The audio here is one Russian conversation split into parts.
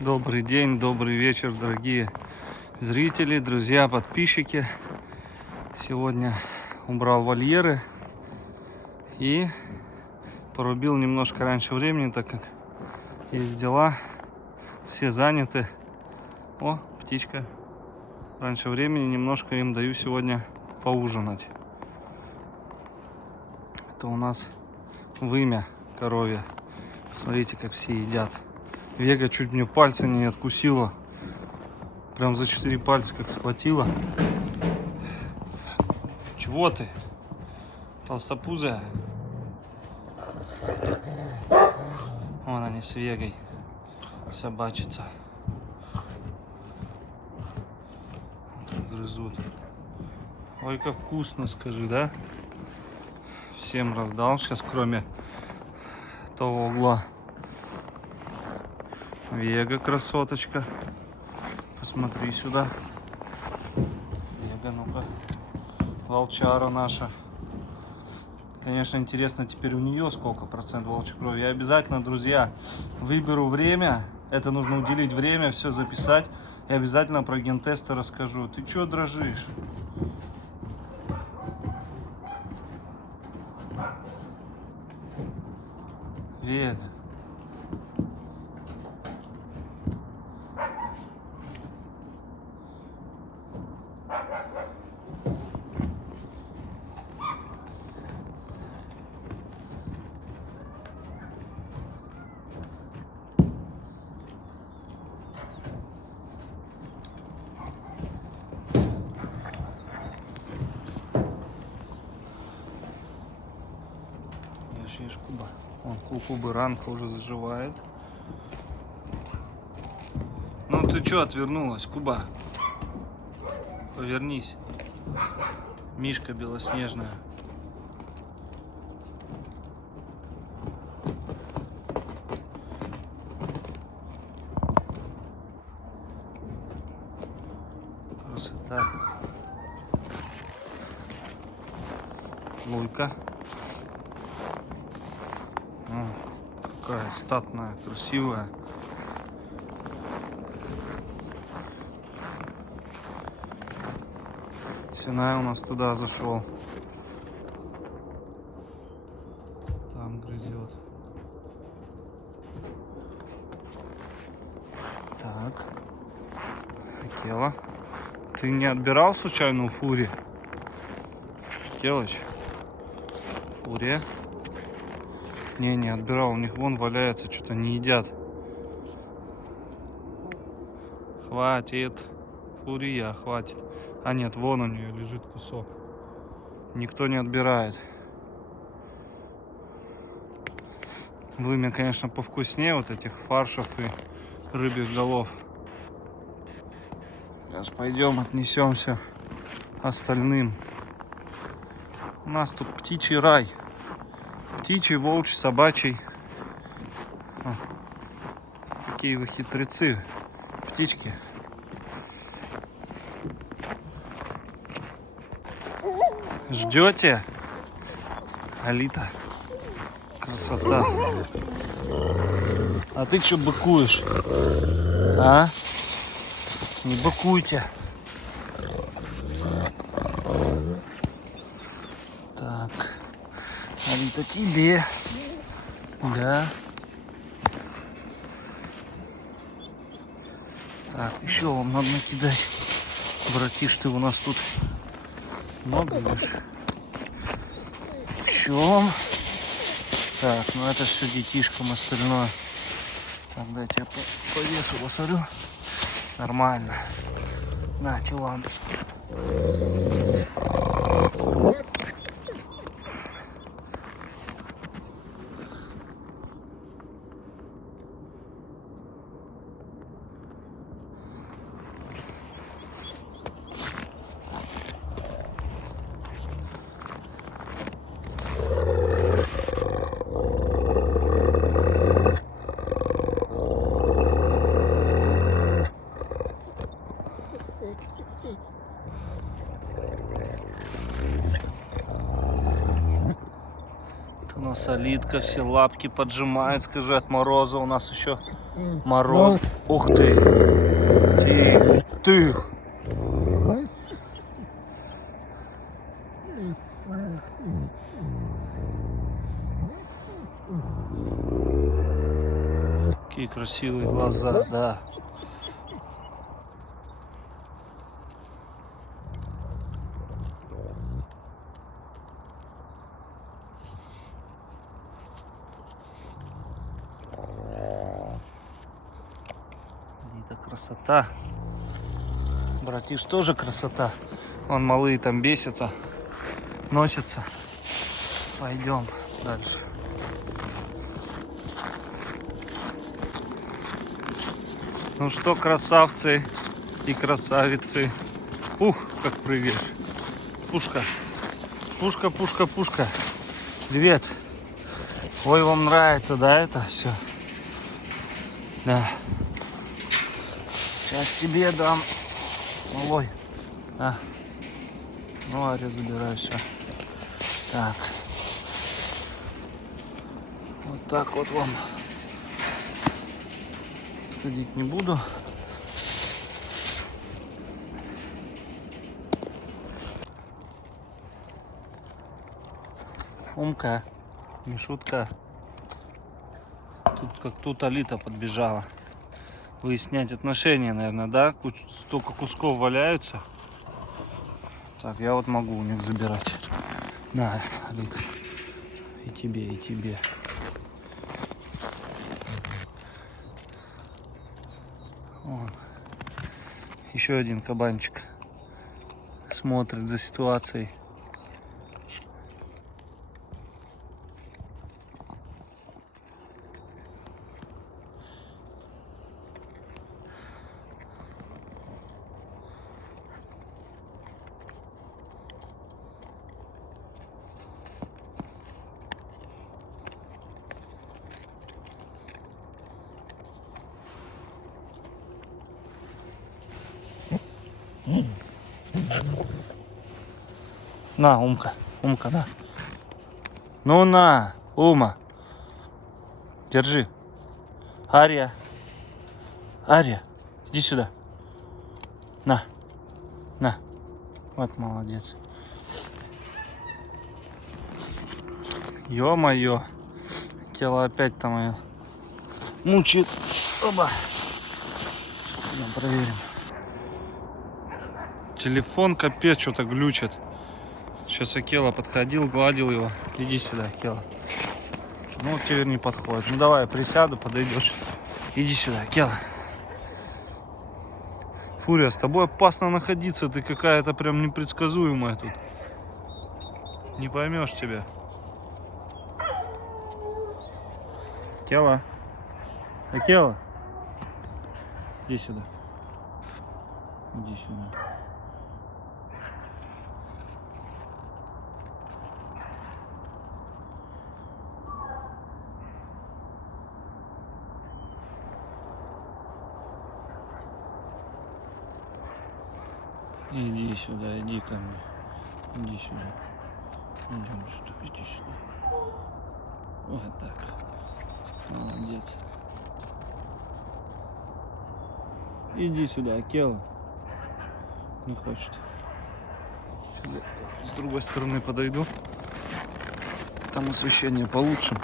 Добрый день, добрый вечер, дорогие зрители, друзья, подписчики. Сегодня убрал вольеры и порубил немножко раньше времени, так как есть дела, все заняты. О, птичка. Раньше времени немножко им даю сегодня поужинать. Это у нас вымя коровье. Смотрите, как все едят. Вега чуть мне пальцы не откусила. Прям за 4 пальца как схватила. Чего ты? Толстопузая? Вон они с Вегой. Собачица. Вот как грызут. Ой, как вкусно, скажи, да? Всем раздал сейчас, кроме того угла. Вега, красоточка. Посмотри сюда. Вега, ну-ка. Волчара наша. Конечно, интересно теперь у нее сколько процентов волчьей крови. Я обязательно, друзья, выберу время. Это нужно уделить время, все записать. И обязательно про гентесты расскажу. Ты чё дрожишь? Вега. Ешь, Куба. Вон, у Кубы ранка уже заживает. Ну ты чё отвернулась, Куба? Повернись. Мишка белоснежная. Красота. Лулька. О, какая статная, красивая. Синай у нас туда зашел. Там грызет. Так. Акела. Ты не отбирал случайно у Фури? Акелыч? Фурия? Не отбирал. У них вон валяется, что-то не едят. Хватит. Фурия, хватит. А нет, вон у нее лежит кусок. Никто не отбирает. Вымя, конечно, повкуснее вот этих фаршев и рыбьих голов. Сейчас пойдем отнесемся остальным. У нас тут птичий рай. Птичий, волчий, собачий. О, какие вы хитрецы, птички. Ждете? Алита. Красота. А ты что быкуешь? А? Не быкуйте. Так. Алита, тебе. Да. Так, еще вам надо накидать. Братиш, ты у нас тут много лишь. Еще вам. Так, ну это все детишкам остальное. Так, дайте я повешу, посолю. Нормально. Нате вам. У нас Алитка все лапки поджимает, скажи, от мороза у нас еще Мороз. Ух ты. Тихо. Тихо. Какие красивые глаза, да. Это красота. Братиш, тоже красота. Вон малые там бесятся, носятся. Пойдем дальше. Ну что, красавцы и красавицы. Ух, как прыгаешь. Пушка. Пушка, пушка, пушка. Привет. Ой, вам нравится, да, это все? Да. Сейчас тебе дам. Ой. Да. Ну, Ария, забирай все. Так. Вот так вот вам. Сходить не буду. Умка, не шутка. Тут как тут Алита подбежала. Выяснять отношения, наверное, да? Столько кусков валяются. Так, я вот могу у них забирать. На, Алита. И тебе, и тебе. Вон. Еще один кабанчик. Смотрит за ситуацией. На, Умка, Умка, на. Ну на, Ума. Держи. Ария. Ария, иди сюда. На. На. Вот молодец. Ё-моё. Тело опять там ее мучает. Оба. Пойдем проверим. Телефон капец что-то глючит. Сейчас Акела подходил, гладил его. Иди сюда, Акела. Ну вот теперь не подходит. Ну давай, присяду, подойдешь. Иди сюда, Акела. Фурия, с тобой опасно находиться. Ты какая-то прям непредсказуемая тут. Не поймешь тебя. Акела. Акела. Иди сюда. Иди сюда. Иди сюда, иди ко мне. Иди сюда. Идем, что, иди сюда. Вот так. Молодец. Иди сюда, Акела. Не хочет. С другой стороны подойду. Там освещение получше.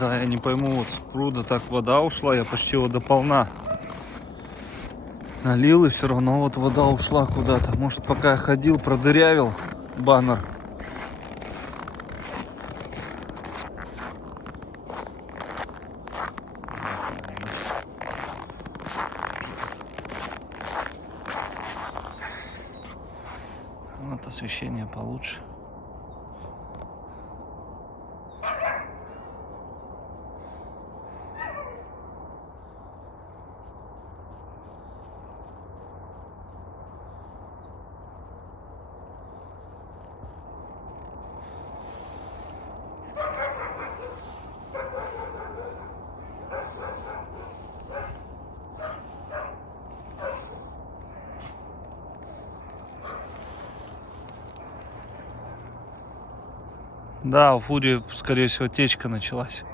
Да, я не пойму, вот с пруда так вода ушла, я почти его до полна налил, и все равно вот вода ушла куда-то. Может, пока я ходил, продырявил баннер. Вот освещение получше. Да, у Фури, скорее всего, течка началась.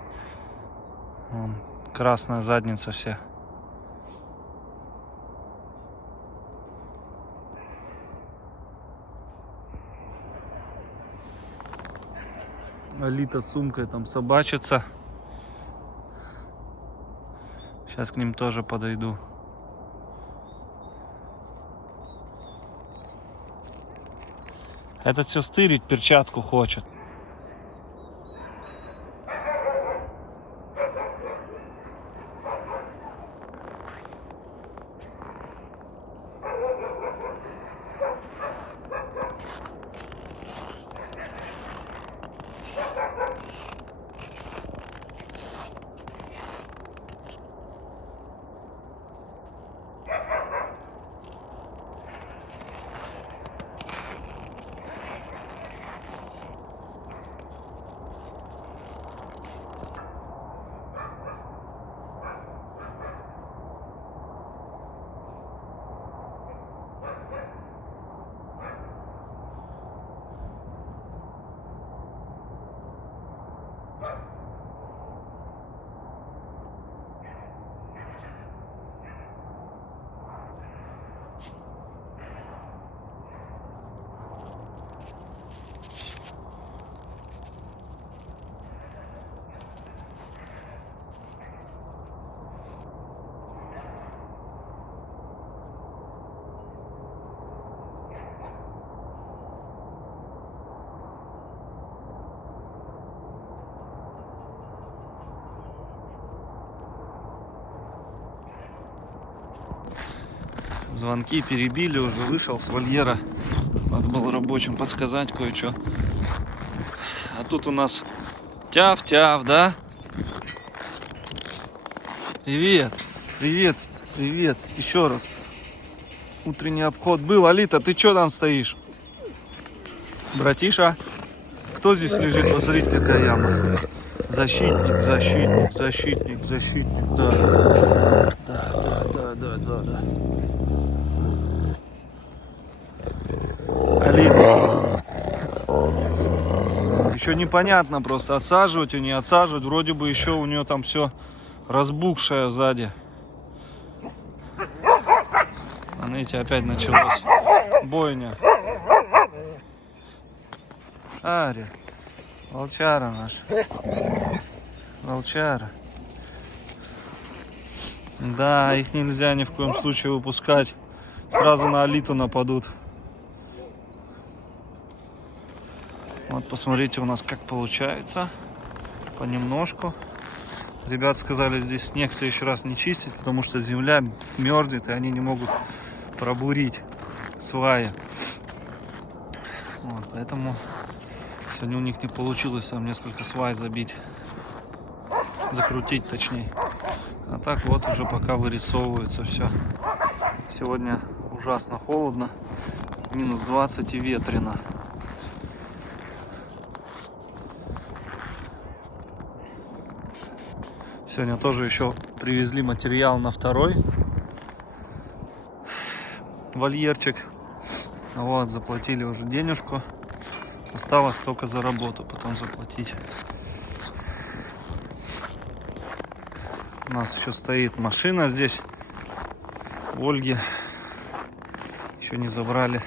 Вон, красная задница вся. Алита с сумкой там собачится. Сейчас к ним тоже подойду. Этот все стырить, перчатку хочет. Звонки перебили, уже вышел с вольера. Надо было рабочим подсказать кое-что. А тут у нас тяв-тяв, да? Привет, привет, привет. Еще раз. Утренний обход был. Алита, ты что там стоишь? Братиша, кто здесь лежит? Посмотрите, какая яма. Защитник, защитник, защитник, защитник. Да. Да. Алита. Еще непонятно просто, отсаживать и не отсаживать. Вроде бы еще у нее там все разбухшее сзади. Смотрите, опять началось. Бойня. Ари. Волчара наш. Волчара. Да, их нельзя ни в коем случае выпускать. Сразу на Алиту нападут. Вот посмотрите у нас как получается. Понемножку. Ребят сказали, здесь снег в следующий раз не чистить, потому что земля мерзнет и они не могут пробурить сваи. Вот, поэтому сегодня у них не получилось там несколько свай забить. Закрутить точнее. А так вот уже пока вырисовывается все. Сегодня ужасно холодно. Минус 20 и ветрено. Сегодня тоже еще привезли материал на второй вольерчик. Вот, заплатили уже денежку. Осталось только за работу потом заплатить. У нас еще стоит машина здесь. Ольги еще не забрали.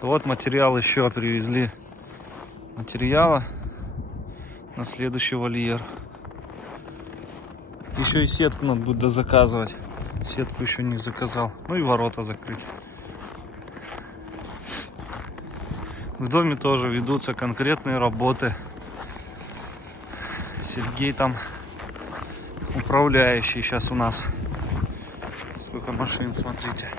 Вот материал еще привезли. Материала на следующий вольер. Еще и сетку надо будет дозаказывать. Сетку еще не заказал. Ну и ворота закрыть. В доме тоже ведутся конкретные работы. Сергей там управляющий сейчас у нас. Сколько машин, смотрите.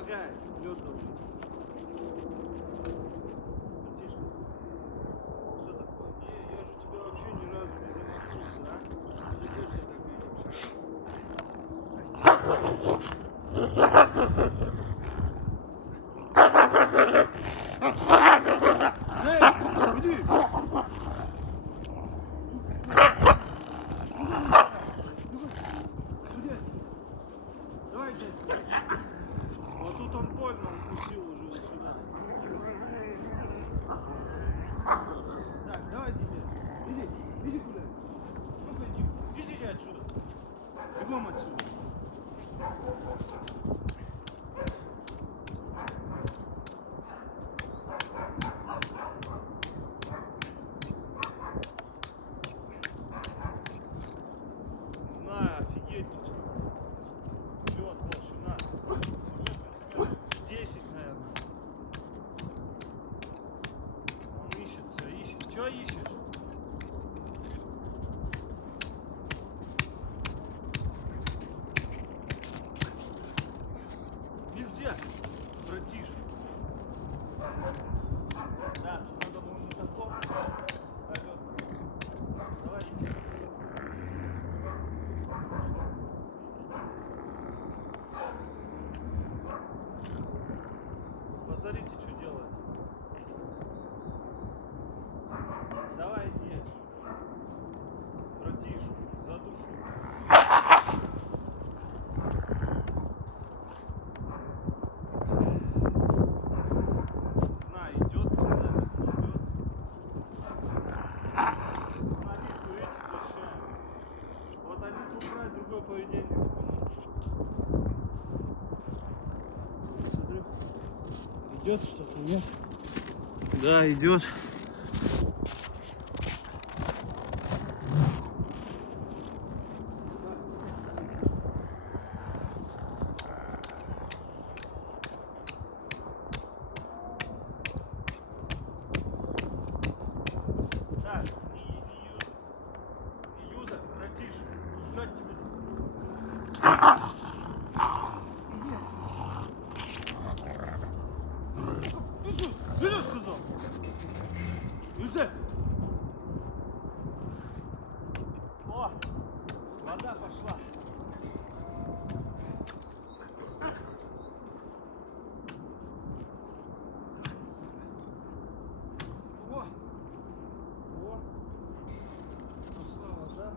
Помогай, лед должен. Братишка, что такое? Я же тебя вообще ни разу не замахнулся, а? Ты что так видишь? Иди! Давай, дядь. Вот тут он больно укусил уже вот сюда. Так, давай, иди. Иди куда? Ну-ка иди отсюда. Бегом отсюда. Знаю, офигеть тут. Лед, толщина. Уже сантиметров 10, наверное. Он ищет, все ищет. Че ищешь? Нельзя, братишка. Да, тут надо было не такого. Давай. Посмотрите, что делает. Давай, иди отсюда. Братишка, за душу. Знаю, идет, там запись не идет. Молитву эти защищаем. Вот один убрать, другое поведение. Смотрю. Идет что-то, нет? Да, идет. Так, не юза, братишка, что тебе? Юза сказал? Юза! О, вода пошла. О, пошла вода.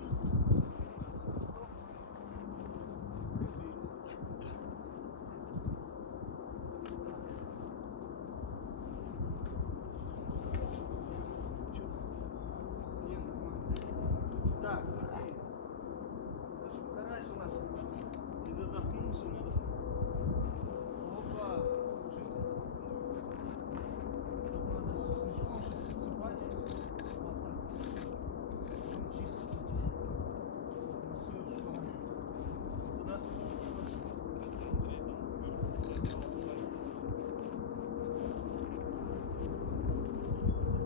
Не, нормально. Так, окей. Даже карась у нас не задохнулся, надо. Опа, слушай. Тут надо со снежком сейчас отсыпать. Вот так. Потом чистить эти. Насыпь, что надо. Туда.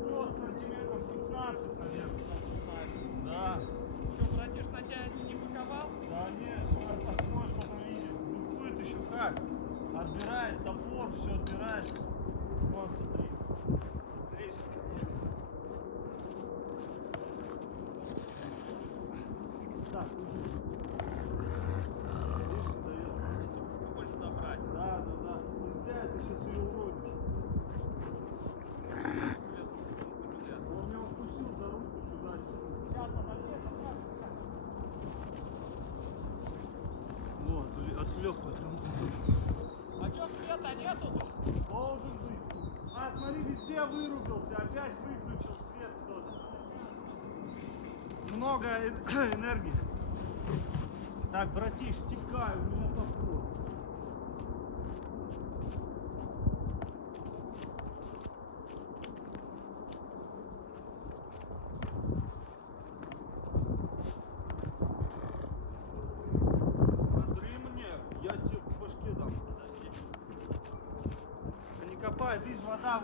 Вот сантиметров 15, наверное. Да. Что, братиш, на тебя не паковал? Да нет, скоро посмотришь, потом видишь. Духует еще как. Отбирает топор, все отбирает. Вон, смотри. Лезет ко мне. Так, уже. Видишь, дает. Хочешь забрать? Да. Нельзя, ты сейчас ее уронишь. Он меня укусил за руку сюда. Сейчас подожди, Вот, отвлек по транзиту. а что света нету тут? Должен быть. А, смотри, везде вырубился, опять выключил свет кто-то. Много энергии. Так, братиш, текай, у меня топор. Смотри мне, я тебе по башке дам. Подожди. Не копай, видишь, вода